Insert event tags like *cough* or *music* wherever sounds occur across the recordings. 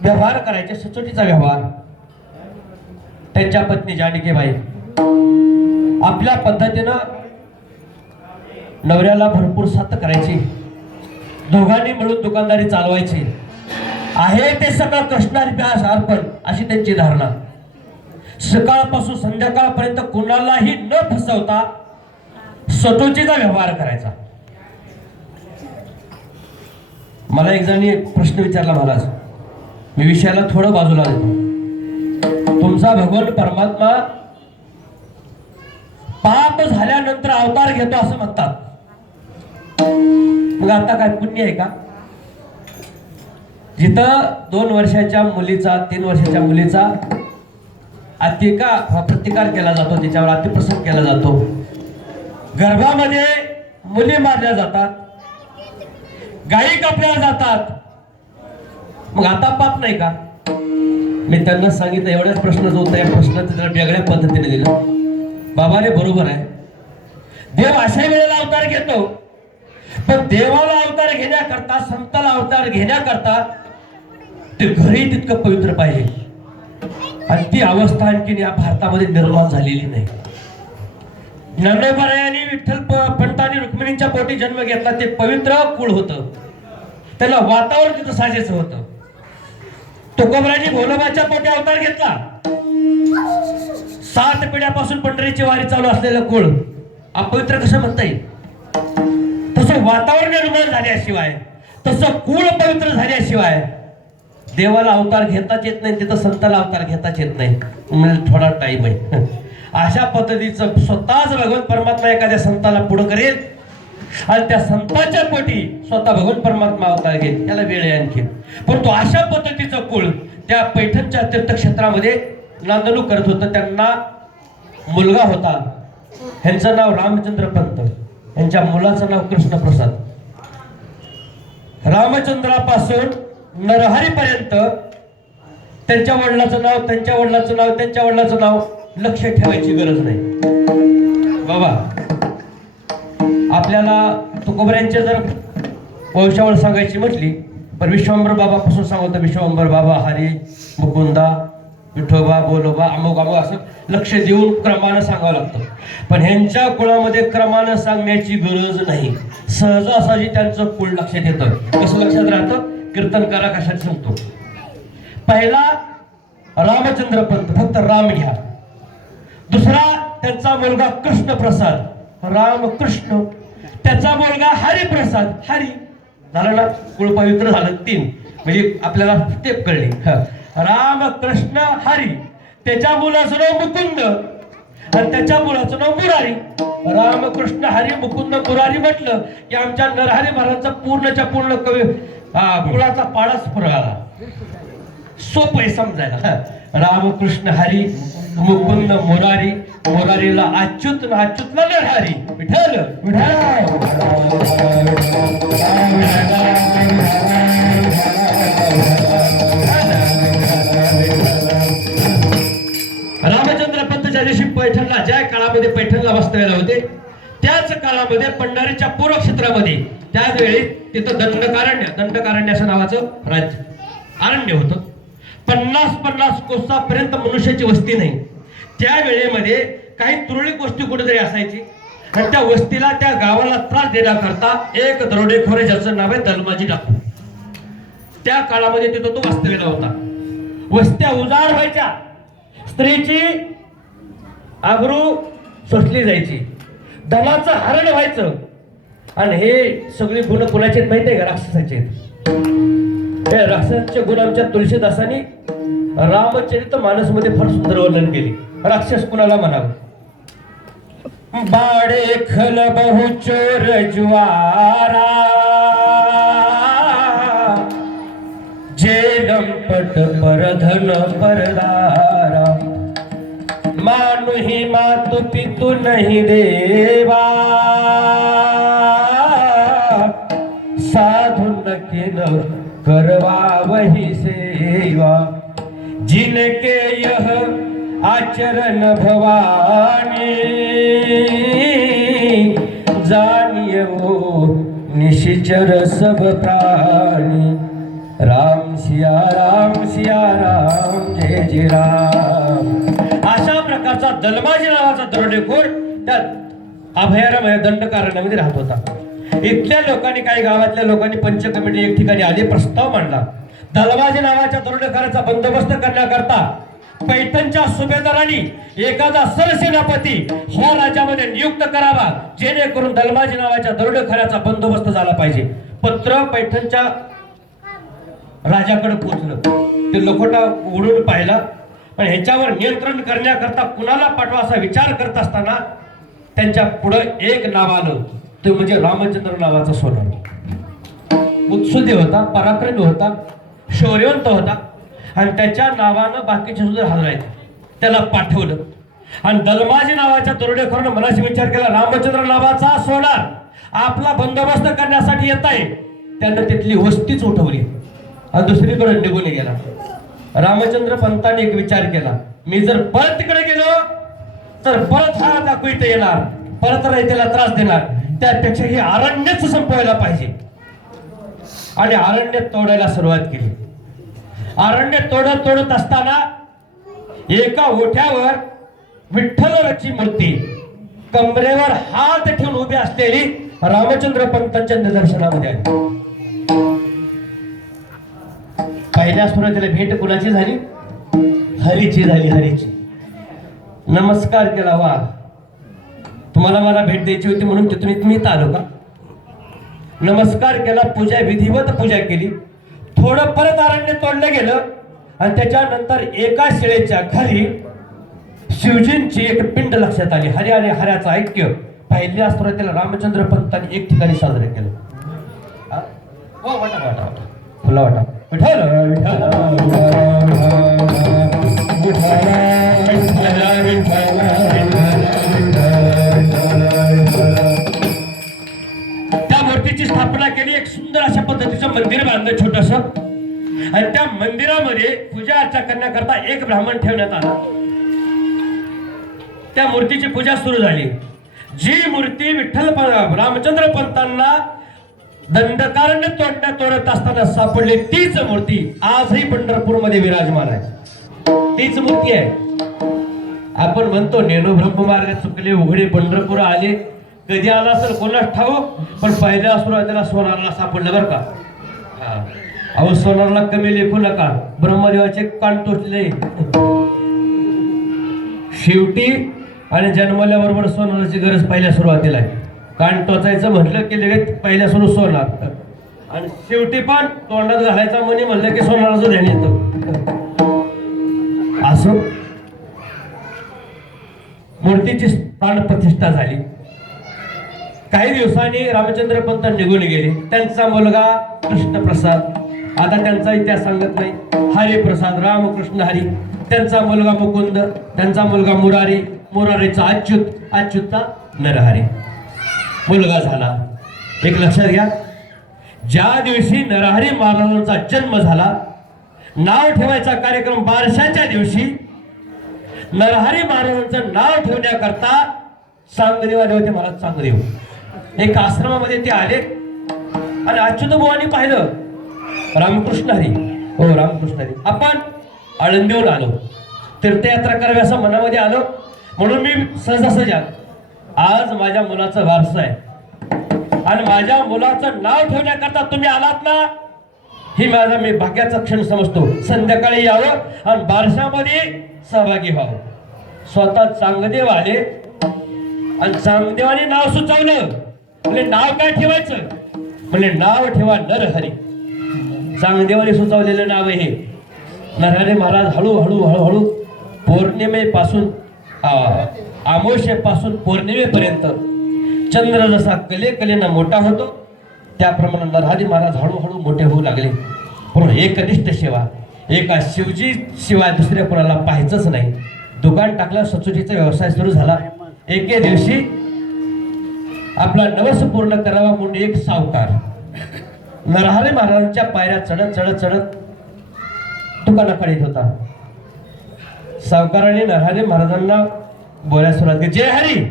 व्यवहार करायचे सचोटीचा व्यवहार. त्यांच्या पत्नी जानिकेबाई आपल्या पद्धतीनं नवऱ्याला भरपूर साथ करायची. दोघांनी मिळून दुकानदारी चालवायची. आहे ते सगळं कष्टारी प्यास अर्पण अशी त्यांची धारणा. सकाळपासून संध्याकाळपर्यंत कुणालाही न फसवता सटोचीचा व्यवहार करायचा. मला एक जणी प्रश्न विचारला महाराज. मी विषयाला थोडं बाजूला देतो. तुमचा भगवान परमात्मा पाप झाल्यानंतर अवतार घेतो असं म्हणतात. मग आता काय पुण्य आहे का? जिथं दोन वर्षाच्या मुलीचा तीन वर्षाच्या मुलीचा अतिका प्रतिकार केला जातो तिच्यावर अतिप्रसंग केला जातो. गर्भामध्ये मुली मारल्या जातात. गायी कापल्या जातात. मग आता पाप नाही का? मी त्यांना सांगितलं एवढ्याच प्रश्नाचं उत्तर या प्रश्नाचं त्याला वेगळ्या पद्धतीने दिलं बाबा रे बरोबर आहे. देव अशा वेळेला अवतार घेतो. पण देवाला अवतार घेण्याकरता संताला अवतार घेण्याकरता ते घरी तितकं पवित्र पाहिजे. आणि ती अवस्था आणखीन या भारतामध्ये निर्माण झालेली नाही. ज्ञानोबरायांनी विठ्ठल पंत आणि रुक्मिणींच्या पोटी जन्म घेतला. ते पवित्र कुळ होतं. त्याला वातावरण तिथं साजेचं होतं. तुकोबराजी भोलोबाच्या पोटी अवतार घेतला. सात पिढ्यापासून पंढरीची वारी चालू असलेलं कुळ. अपवित्र कसं म्हणता येईल? तसं वातावरण निर्माण झाल्याशिवाय तसं कुळ पवित्र झाल्याशिवाय देवाला अवतार घेताच येत नाही तिथं संताला अवतार घेताच येत नाही. म्हणजे थोडा टाईम आहे. अशा पद्धतीचं स्वतःच भगवान परमात्मा एखाद्या संताला पुढं करेल आणि त्या संताच्या पोटी स्वतः भगवान परमात्मा अवतार घेईल. त्याला वेळ आहे आणखी परंतु अशा पद्धतीचं कुळ त्या पैठणच्या तीर्थक्षेत्रामध्ये नांदणूक करत होतं. त्यांना मुलगा होता. ह्यांचं नाव रामचंद्र पंत. यांच्या मुलाचं नाव कृष्णप्रसाद. रामचंद्रापासून नरहरीपर्यंत त्यांच्या वडिलाचं नाव त्यांच्या वडिलाचं नाव त्यांच्या वडिलाचं नाव लक्ष ठेवायची गरज नाही. बाबा आपल्याला तुकोबऱ्यांच्या जर वंशावळ सांगायची म्हटली पण विश्वंभर बाबापासून सांगतो विश्वंभर बाबा हरी मुकुंदा विठोबा बोलोबा अमोग अमोग असं लक्ष देऊन क्रमानं सांगावं लागतं. पण ह्यांच्या कुळामध्ये क्रमानं सांगण्याची गरज नाही. सहजासहजी त्यांचं कुळ लक्षात येतं कसं लक्षात राहतं? कीर्तनकारा कशात सांगतो? पहिला रामचंद्र पंत फक्त राम घ्या दुसरा त्यांचा मुलगा कृष्ण प्रसाद रामकृष्ण. त्याचा मुलगा हरिप्रसाद. हरी. झालं ना? कुळपवित्र झालं. तीन. म्हणजे आपल्याला स्टेप कळली. राम कृष्ण हरी. त्याच्या मुलाचं नाव मुकुंद. आणि त्याच्या मुलाचं नाव मुरारी. रामकृष्ण हरी मुकुंद मुरारी म्हटलं की आमच्या नरहरी महाराजांचा पूर्णच्या पूर्ण कवी हा, कुळाचा पाडाच पुरवला सोपं आहे समजायला. रामकृष्ण हरी मुकुंद मोरारी मोरारीला अच्युत ना अच्युतला नरहरी विठ्ठल. रामचंद्र पंत दिवशी पैठणला ज्या काळामध्ये पैठणला वास्तव्याला होते त्याच काळामध्ये पंढरीच्या पूर्व क्षेत्रामध्ये त्यावेळी तिथं दंडकारण्य दंडकारण्य असं नावाचं राज्य अरण्य होतं. पन्नास पन्नास कोसापर्यंत मनुष्याची वस्ती नाही. त्या वेळेमध्ये काही तुरळक गोष्टी कुठेतरी असायची. आणि त्या वस्तीला त्या गावाला त्रास देण्याकरता एक दरोडेखोर ज्याचं नाव आहे दलमाजी टाकू त्या काळामध्ये तिथं तो वास्तव्याला होता. वस्त्या उजाड व्हायच्या. स्त्रीची आबरू सोसली जायची. धनाचं हरण व्हायचं. आणि हे सगळी गुण कुणाचे माहिती आहे का? राक्षसाचे हे राक्षसाचे गुण आमच्या तुलसीदासांनी रामचरित मानसमध्ये फार सुंदर वर्णन केले. राक्षस कुणाला म्हणावं? बाडे खल बहु चोर ज्वारा. जे लंपट परधन परदारा. मानु ही मातु पितु नहीं देवा. साधु न केलं करवा वही सेवा. जिनके यह आचरण भवानी जानिए वो सब प्राणी. राम सिया राम सिया राम जय जय राम अशा प्रकारचा दलमाजी नावाचा दरोडेखोर त्या अभयारम्य दंडकारण्यामध्ये राहत होता. इथल्या लोकांनी काही गावातल्या लोकांनी पंच कमिटी एक ठिकाणी आली प्रस्ताव मांडला. दलबाजी नावाच्या दरोडेखोराचा बंदोबस्त करण्याकरता पैठणच्या सुभेदारांनी एखादा सरसेनापती ह्या राज्यामध्ये नियुक्त करावा जेणेकरून दलबाजी नावाच्या दरोडेखोराचा बंदोबस्त झाला पाहिजे. पत्र पैठणच्या राजाकडे पोचलं ते लोखोटा उडून पाहिला. पण ह्याच्यावर नियंत्रण करण्याकरता कुणाला पाठवा असा विचार करत असताना त्यांच्या पुढं एक नाव आलं ते म्हणजे रामचंद्र नावाचा सोनार. उत्सुदी होता पराक्रमी होता शौर्यवंत होता आणि त्याच्या नावानं बाकीचे सुद्धा हजरायचे त्याला पाठवलं. आणि दलमाजी नावाच्या तरुडेखोरानं मनाशी विचार केला रामचंद्र नावाचा सोनार आपला बंदोबस्त करण्यासाठी येत आहे. त्यानं तिथली वस्तीच उठवली. आणि दुसरीकडे निघून गेला. रामचंद्र पंतांनी एक विचार केला मी जर परत तिकडे गेलो तर परत हा दाखवू इथे येणार. परत त्याला त्रास देणार. त्यापेक्षा हे अरण्यच संपवायला पाहिजे. आणि अरण्य तोडायला सुरुवात केली. अरण्य तोडत तोडत असताना एका ओठ्यावर विठ्ठलची मूर्ती कमरेवर हात ठेवून उभी असलेली रामचंद्र पंतांच्या निदर्शनामध्ये आली. पहिल्या सुरुवातीला भेट कुणाची झाली? हरीची झाली हरीची. नमस्कार केला वा. तुम्हाला मला भेट द्यायची होती म्हणून तिथून इथं मी इथं आलो का? नमस्कार केला पूजा विधिवत पूजा केली. थोडं परत अरण्य तोडलं गेलं आणि त्याच्यानंतर एका शिळेच्या खाली शिवजींची एक पिंड लक्षात आली. हरी आणि हऱ्याचं ऐक्य. पहिल्या सुरुवातीला रामचंद्र पंतांनी एक ठिकाणी साजरे केलं. हो, वाटा, वाटा, वाटा. फुला वाटा. विठल विठल विठल विठल मूर्तीची स्थापना केली. एक सुंदर अशा पद्धतीचं मंदिर बांधलं छोटस. आणि त्या मंदिरामध्ये पूजा अर्चा करण्याकरता एक ब्राह्मण ठेवण्यात आला. त्या मूर्तीची पूजा सुरू झाली. जी मूर्ती विठ्ठल रामचंद्र पंतांना दंडकारण्य तोडण्यात तोडत असताना सापडली तीच मूर्ती आजही पंढरपूरमध्ये विराजमान आहे. तीच मूर्ती आहे. आपण म्हणतो नेणू ब्रह्म मार्ग चुकले उघडे पंढरपूर आले. कधी आला असेल कोणाच ठाऊ पण पहिल्या सुरुवातीला सोनारला सापडलं बरं का. हा. अहो सोनारला कमी लेखू नका. ब्रह्मदेवाचे कान तोचले शेवटी आणि जन्मल्याबरोबर सोनाराची गरज पहिल्या सुरुवातीला आहे. कान टोचायचं म्हटलं की लगेच पहिल्या सुरू सोनार. आणि शेवटी पण तोंडात घालायचा मनी म्हणलं की सोनाराचं ध्यान येतं. असो. मूर्तीची प्राण प्रतिष्ठा झाली. काही दिवसांनी रामचंद्र पंत निघून गेले. त्यांचा मुलगा कृष्णप्रसाद. आता त्यांचा इतिहास सांगत नाही. हरिप्रसाद रामकृष्ण हरी. त्यांचा मुलगा मुकुंद त्यांचा मुलगा मुरारी. मुरारीचा अच्युत अच्युतचा नरहरी. मुलगा झाला. एक लक्षात घ्या. ज्या दिवशी नरहरी महाराजांचा जन्म झाला नाव ठेवायचा कार्यक्रम बारशाच्या दिवशी नरहरी महाराजांचं नाव ठेवण्याकरता सांगदेव आले होते महाराज सांगदेव. एक आश्रमामध्ये ते आले. आणि अच्युत बुवानी पाहिलं. रामकृष्ण हरी. हो रामकृष्ण हरी. आपण आळंदीहून आलो. तीर्थयात्रा करावी असं मनामध्ये आलो. म्हणून मी सहजासहज आज माझ्या मुलाचं वारस आहे. आणि माझ्या मुलाचं नाव ठेवण्याकरता तुम्ही आलात ना? ही माझा मी भाग्याचा क्षण समजतो. संध्याकाळी यावं आणि बारशामध्ये सहभागी व्हावं. स्वतः चांगदेव आले. आणि चांगदेवाने नाव सुचवलं. म्हणजे नाव काय ठेवायचं? म्हणजे नाव ठेवा नरहरी. चांगदेवाने सुचवलेलं नाव आहे हे. नरहरी महाराज हळूहळू हळूहळू पौर्णिमेपासून आमोशेपासून पौर्णिमेपर्यंत चंद्र जसा कले कलेनं मोठा होतो त्याप्रमाणे नरहरी महाराज हळूहळू मोठे होऊ लागले. पण एकनिष्ठ सेवा एका शिवजी शिवाय दुसऱ्या कोणाला पाहायचंच नाही. दुकान टाकलं सचोटीचा व्यवसाय सुरू झाला. एके दिवशी आपला नवस पूर्ण करावा म्हणून एक सावकार. नरहरी महाराजांच्या पायऱ्या चढत चढत चढत दुकानाकडे येत होता. सावकाराने नरहरी महाराजांना बोलायला सुरुवात केली. जय हरी!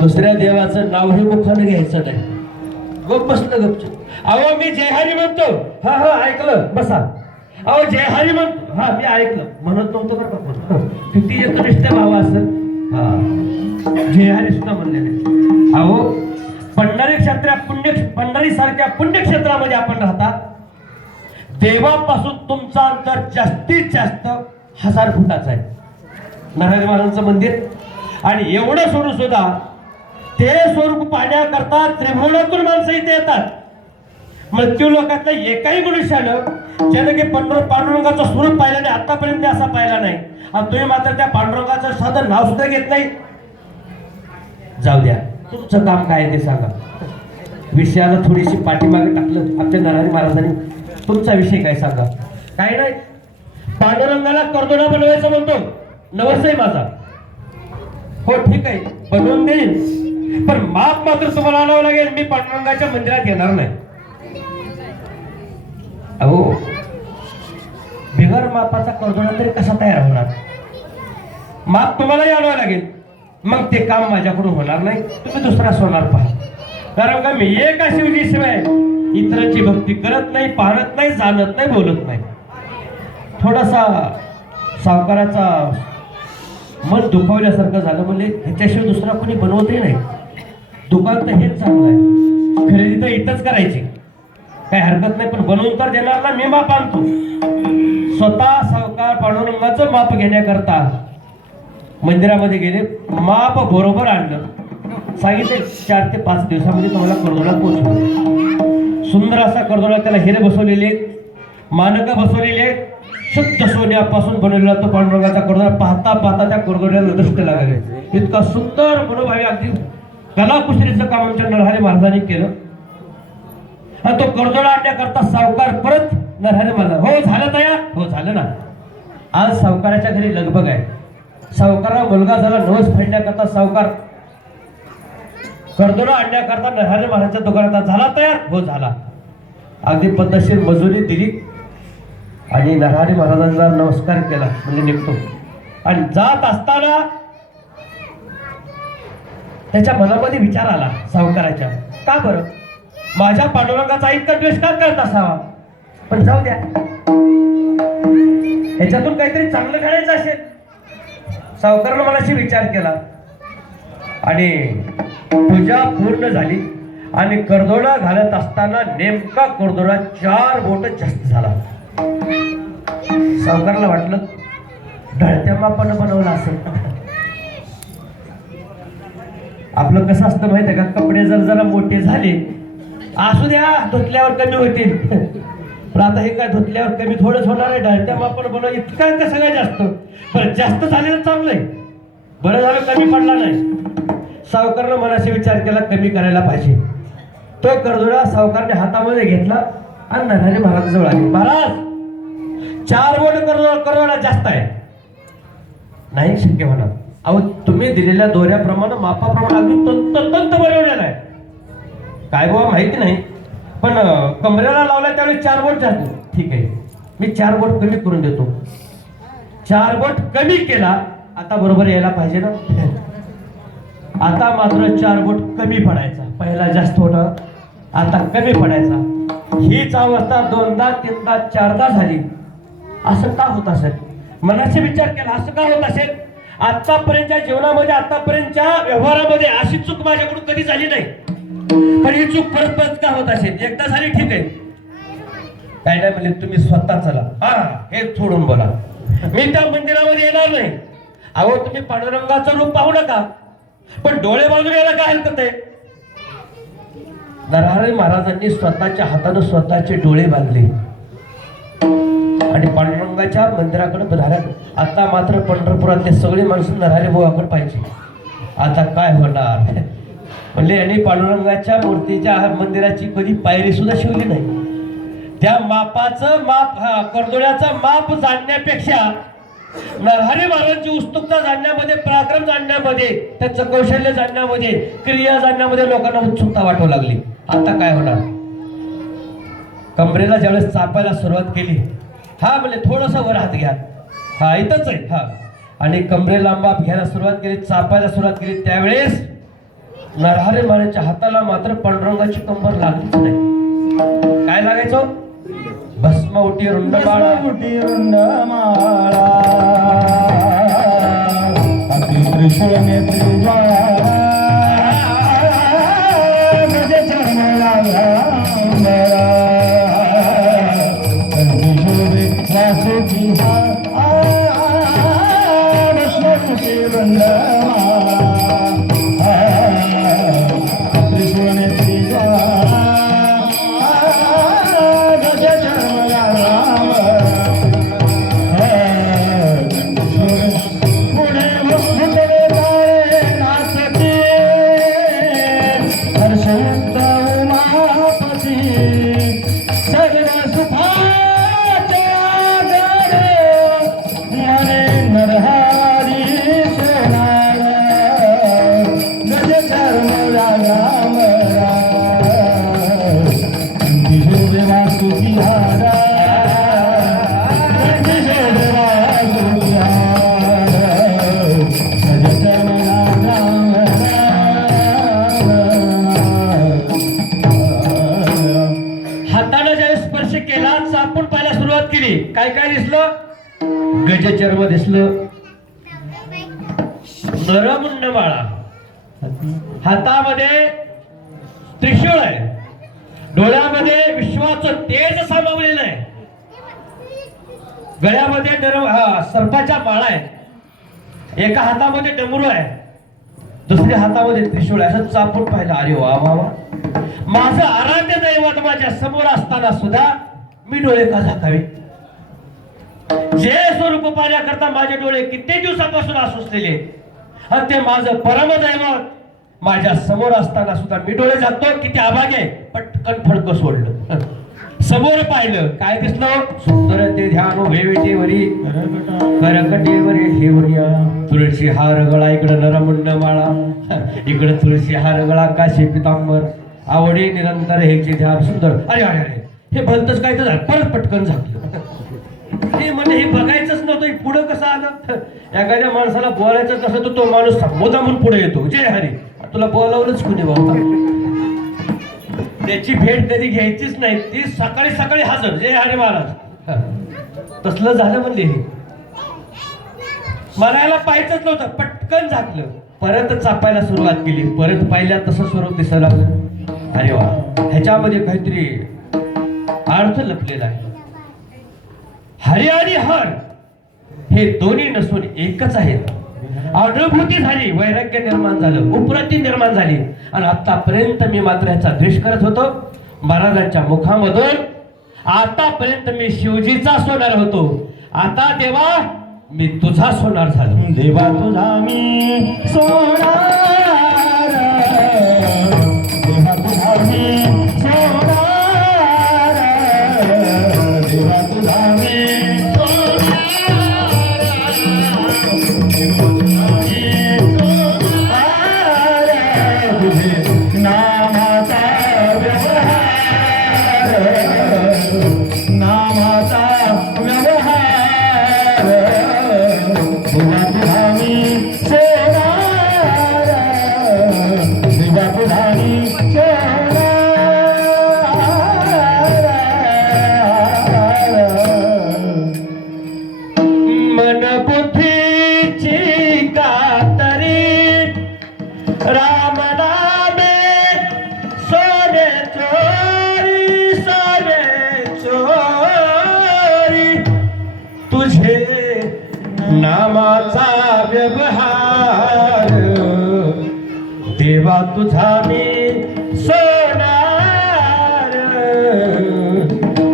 दुसऱ्या देवाचं नावही मुखाने घ्यायचं नाही. गप बसलं गपचूप. अहो मी जयहारी म्हणतो. हा हा ऐकलं. बसा. अहो जयहारी म्हणतो हा मी ऐकलं. म्हणत नव्हतं बरं का किती एकनिष्ठ भाव असेल जयहारी सुद्धा म्हणलेले अहो पंढरी क्षेत्रा पुण्य पंढरी सारख्या पुण्यक्षेत्रामध्ये आपण राहता देवापासून तुमचं अंतर जास्तीत जास्त हजार फुटाचं आहे. नारायण महाराजांचं मंदिर. आणि एवढं सोडून सुद्धा ते स्वरूप पाहण्याकरता त्रिभुवनातून माणसं इथे येतात. मृत्यू लोकातल्या एकाही मनुष्यानं ज्यानं की पंढर पांडुरंगाचं स्वरूप पाहिलं नाही आतापर्यंत असा पाहिला नाही. आणि तुम्ही मात्र त्या पांडुरंगाचं साधं नाव सुद्धा घेत नाही. जाऊ द्या. तुमचं काम काय आहे ते सांगा. विषयाला थोडीशी पाठीमागे टाकलं आमच्या नरहरी महाराजांनी. तुमचा विषय काय सांगा. काय नाही. पांडुरंगाला कर्दोडा बनवायचं म्हणतो. नवस आहे माझा. हो ठीक आहे. बनवून देईन. पण माप मात्र तुम्हाला आणावं लागेल. मी पांडुरंगाच्या मंदिरात येणार नाही. अहो बिगर मापाचा कर्दोडा तरी कसा तयार होणार? माप तुम्हालाही आणावं लागेल. मग ते काम माझ्याकडून होणार नाही. तुम्ही दुसरा सोनार पहा. कारण का मी एका शिवजीशिवाय इतरांची भक्ती करत नाही पाहत नाही जाणत नाही बोलत नाही. थोडासा सावकाराचा मन दुखावल्यासारखं झालं म्हणजे ह्याच्याशिवाय दुसरा कोणी बनवतही नाही. दुकान तर हेच चांगलं आहे. खरेदी तर इथंच करायची. काही हरकत नाही पण बनवून तर देणार ना मी माप आणतो. स्वतः सावकार पांडुरंगाचं माप घेण्याकरता मंदिरामध्ये गेले माप बरोबर आणलं. सांगितले चार ते पाच दिवसामध्ये तुम्हाला कर्दोळा पोहोचतो. सुंदर असा कर्दोळा त्याला हिरे बसवलेले आहेत, मानकं बसवलेले आहेत. शुद्ध सोन्यापासून बनवलेला तो पांडुरंगाचा कर्दोळा. पाहता पाहता त्या कर्दोळ्याला दृष्ट लागले. इतका सुंदर मनोभावी अगदी कलाकुशलीचं काम आमच्या नरहरी महाराजांनी केलं. आणि तो कर्दोळा आणण्याकरता सावकार परत नरहरी महाराज हो झालं तयार? हो झालं ना. आज सावकाराच्या घरी लगबग आहे. सावकारा मुलगा झाला नवस फेडण्याकरता सावकार. कर्दोळा आणण्याकरता नरहरी महाराजच्या दुकानात झाला तयार? हो झाला. अगदी पद्धतशीर मजुरी दिली आणि नरहरी महाराजांना नमस्कार केला म्हणजे निघतो. आणि जात असताना त्याच्या मनामध्ये विचार आला सावकाराच्या. का बरं? माझ्या पांडुरंगाचा इतका द्वेष का करत असावा. पण जाऊ द्या. ह्याच्यातून काहीतरी चांगलं घडायचं असेल. सावकारानं मनाशी विचार केला. आणि पूजा पूर्ण झाली. आणि कर्दोडा घालत असताना नेमका कर्दोडा चार बोट जास्त झाला. सावकाराला वाटलं ढळत्या पण बनवलं असेल. आपलं कसं असतं माहिती आहे का? कपडे जर जरा मोठे झाले असू द्या धुतल्यावर कमी होतील. पण आता हे काय धुतल्यावर कमी थोडंच होणार आहे ढळत्या वापर बनव इतकं का सगळ्यात जास्त? बरं जास्त झालेलं चांगलं आहे. बरं झालं कमी पडला नाही. सावकारनं मनाशी विचार केला कमी करायला पाहिजे. तो कर्दोडा सावकारने हातामध्ये घेतला आणि नानाने महाराजाजवळ आले. महाराज चार बोट कर्दोडा करोडा जास्त आहे. नाही शक्य होणार. अहो तुम्ही दिलेल्या दोऱ्याप्रमाणे मापाप्रमाणे अगदी तंत तंत बनवलेला आहे. काय बाबा माहिती नाही. पण कमरेला लावला त्यावेळी चार बोट जास्त ठीक आहे. मी चार बोट कमी करून देतो. चार बोट कमी केला आता बरोबर यायला पाहिजे ना. *laughs* आता मात्र चार बोट कमी पडायचा. पहिला जास्त होता आता कमी पडायचा. हीच अवस्था दोनदा तीनदा चारदा झाली. असं का होत असेल? मनाशी विचार केला असं का होत असेल? आतापर्यंतच्या जीवनामध्ये आतापर्यंतच्या व्यवहारामध्ये अशी चूक माझ्याकडून कधी झाली नाही. पण ही चूक परत परत का होत असेल? एकदा झाली ठीक आहे. काय नाही म्हणजे तुम्ही स्वतः चला. हा हे सोडून बोला. मी त्या मंदिरामध्ये येणार नाही. अहो तुम्ही पांडुरंगाचं रूप पाहू नका. पण डोळे बाजून यायला काय हरकत आहे? नरहरी महाराजांनी स्वतःच्या हातानं स्वतःचे डोळे बांधले. आणि पांडुरंगाच्या मंदिराकडे बघायला आता मात्र पंढरपुरातले सगळे माणसं नरहरी बुवाकडे पाहिजे आता काय होणार? म्हणले यांनी पांडुरंगाच्या मूर्तीच्या मंदिराची कधी पायरी सुद्धा शिवली नाही. त्या मापाचं माप हा, कर्दोळ्याचं माप जाणण्यापेक्षा नरहरी महाराजांची उत्सुकता जाणण्यामध्ये पराक्रम जाणण्यामध्ये त्याचं कौशल्य जाणण्यामध्ये क्रिया जाणण्यामध्ये लोकांना उत्सुकता वाटू लागली. आता काय होणार? कमरेला ज्यावेळेस चापायला सुरुवात केली हा म्हणजे थोडंसं वर हात घ्या. हा इथंच आहे. हा. आणि कमरेला माप घ्यायला सुरुवात केली चापायला सुरुवात केली त्यावेळेस नरहरे मानेच्या हाताला मात्र पांडुरंगाची कंबर लागलीच नाही. काय लागायचं? उठी रुंड बाळा उठी रुंड माळा दिसलं दिसलं. नरमुंड बाळा हातामध्ये त्रिशूळ आहे. डोळ्यामध्ये विश्वाचं तेज सामावलेलं आहे. गळ्यामध्ये नर सर्पाच्या माळा आहे. एका हातामध्ये डमरू आहे. दुसऱ्या हातामध्ये त्रिशूळ आहे. असं चापून पाहिलं. अरे वा वा वा. माझं आराध्य दैवत माझ्यासमोर असताना सुद्धा मी डोळे का झाकावे? जे स्वरूप पाहण्याकरता माझे डोळे कित्येक दिवसापासून असुसलेले आणि ते माझं परमदैवत माझ्यासमोर असताना सुद्धा मी डोळे जातो किती आभागे पटकन फडकं सोडलं. *laughs* समोर पाहिलं काय दिसलं? सुंदर ते ध्यान वेवेटेवरी करकटेवरी ठेवूया तुळशी हार गळा इकडं नरमुंड माळा *laughs* इकडं तुळशी हार गळा काशी पितांबर. आवडी निरंतर हे ध्यान सुंदर. अरे अरे अरे हे भलतच काय तर झालं. परत पटकन झाकलं. हे म्हणजे हे बघायचंच नव्हतं पुढं कसं आलं? एखाद्या माणसाला बोलायचं कसं तर तो माणूस मुद्दामून पुढे येतो. जय हरी. तुला बोलावलंच कुणी बाबा? त्याची भेट कधी घ्यायचीच नाही. ती सकाळी सकाळी हजर. जय हरी महाराज. तसलं झालं म्हणजे हे. मरायला पाहायचंच नव्हतं. पटकन झाकलं. परत चापायला सुरुवात केली. परत पाहिल्या तसं स्वरूप दिसायला अरे वा. ह्याच्यामध्ये काहीतरी अर्थ लपलेला आहे. हरी आणि हर. हे दोन्ही नसून एकच आहेत. अनुभूती झाली वैराग्य निर्माण झालं उपरती निर्माण झाली. आणि आतापर्यंत मी मात्र याचा द्वेष करत होतो. महाराजांच्या मुखामधून आतापर्यंत मी शिवजीचा सोनार होतो. आता देवा मी तुझा सोनार झालो. देवा तुझा मी सोनार. हार देवा तुझा मी सोनार।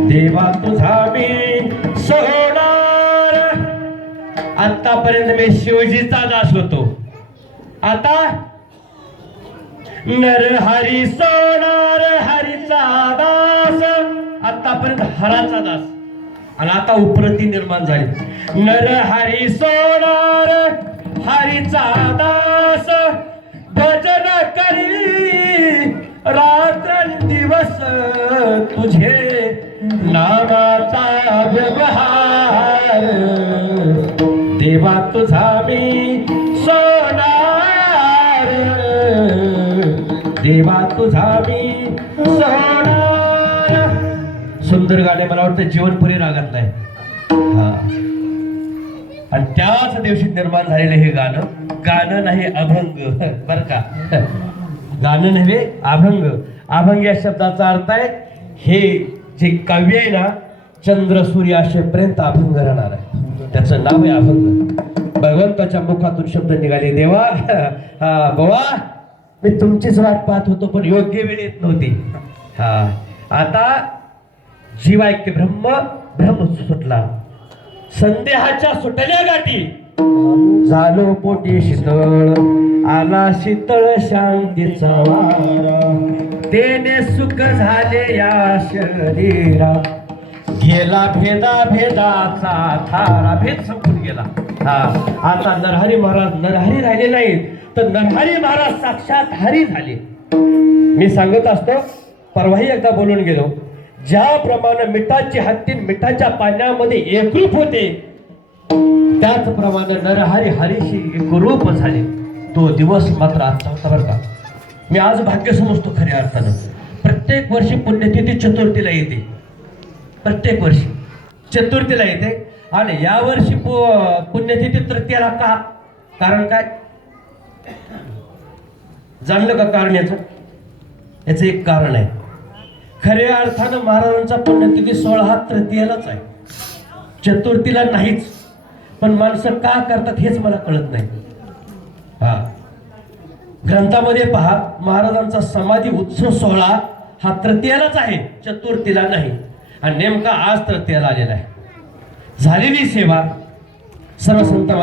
देवा तुझा मी सोनार। आतापर्यंत मी शिवजीचा दास होतो. आता नर हरी सोनार हरीचा दास आतापर्यंत हराचा दास. आणि आता उपरती निर्माण झाली. नर हरी सोनार हरीचा दास भजन करी रात्र दिवस तुझे नामाचा व्यवहार. देवा तुझा मी सोनार. देवा तुझा मी सोनार. सुंदर गाणे मला वाटतं जीवनपुरी रागात नाही आणि त्याच दिवशी निर्माण झालेलं हे गाणं गाणं नाही अभंग बर का? गाणं नव्हे अभंग. अभंग या शब्दाचा अर्थ आहे हे जे काव्य आहे ना चंद्र सूर्य असेपर्यंत अभंग राहणार आहे. त्याचं नाव आहे अभंग. भगवंताच्या मुखातून शब्द निघाले देवा हा बाबा मी तुमचीच वाट पाहत होतो पण योग्य वेळ येत नव्हती. हा. आता जीव ब्रह्म ब्रह्म सुटला. संदेहाच्या सुटल्या गाठी झालो पोटी शीतळ. आला शीतळ शांतीचा वारा. तेने सुख झाले या शरीरा. गेला भेदा भेदाचा थारा. भेद संपून गेला. हा. आता नरहरी महाराज नरहरी राहिले नाहीत तर नरहरी महाराज साक्षात हरी झाले. मी सांगत असतो परवाही एकदा बोलून गेलो. ज्याप्रमाणे मिठाची हत्ती मिठाच्या पाण्यामध्ये एकरूप होते त्याचप्रमाणे नरहरी हरीशी एकरूप झाले. तो दिवस मात्र आजचा होता बरं का? मी आज भाग्य समजतो खऱ्या अर्थानं. प्रत्येक वर्षी पुण्यतिथी चतुर्थीला येते. प्रत्येक वर्षी. चतुर्थीला येते. आणि यावर्षी पु- पुण्यतिथी तृतीयाला का? कारण काय? जाणलं का कारण याचं? याचं एक कारण आहे. खऱ्या अर्थानं महाराजांचा पुण्यतिथी सोळा हा तृतीयालाच आहे. चतुर्थीला नाहीच. पण माणसं का करतात हेच मला कळत नाही. हा. ग्रंथामध्ये पहा महाराजांचा समाधी उत्सव सोहळा हा तृतीयालाच आहे चतुर्थीला नाही. आणि नेमका आज तृतीयाला आलेला आहे. झालेली सेवा. सर्व संत